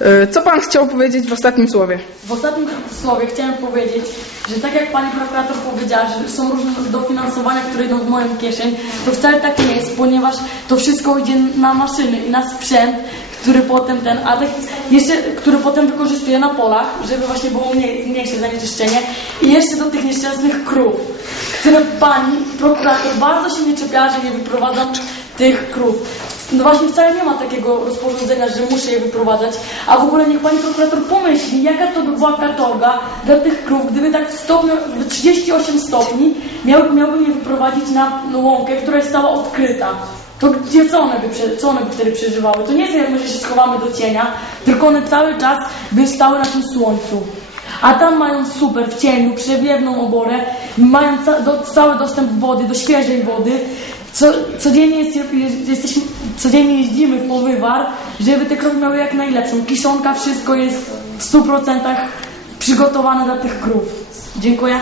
Y, Co pan chciał powiedzieć w ostatnim słowie? W ostatnim słowie chciałem powiedzieć, że tak jak pani prokurator powiedziała, że są różne dofinansowania, które idą w moją kieszeń, to wcale tak nie jest, ponieważ to wszystko idzie na maszyny i na sprzęt, który potem ten, a tak jeszcze, który potem wykorzystuję na polach, żeby właśnie było mniej, mniejsze zanieczyszczenie i jeszcze do tych nieszczęsnych krów, które pani prokurator bardzo się nie czepiała, że nie wyprowadzam tych krów. No właśnie wcale nie ma takiego rozporządzenia, że muszę je wyprowadzać, a w ogóle niech pani prokurator pomyśli, jaka to by była katorga dla tych krów, gdyby tak w stopniu, w 38 stopni miał, miałbym je wyprowadzić na łąkę, która jest cała odkryta. To gdzie, co one by, co one by wtedy przeżywały? To nie jest jak my, że się schowamy do cienia, tylko one cały czas by stały na tym słońcu. A tam mają super w cieniu, przewiewną oborę, mają ca do, cały dostęp do wody, do świeżej wody. Co, codziennie, jest, jest, jesteśmy, codziennie jeździmy w powywar, żeby te krowy miały jak najlepszą. Kiszonka, wszystko jest w 100% przygotowane dla tych krów. Dziękuję.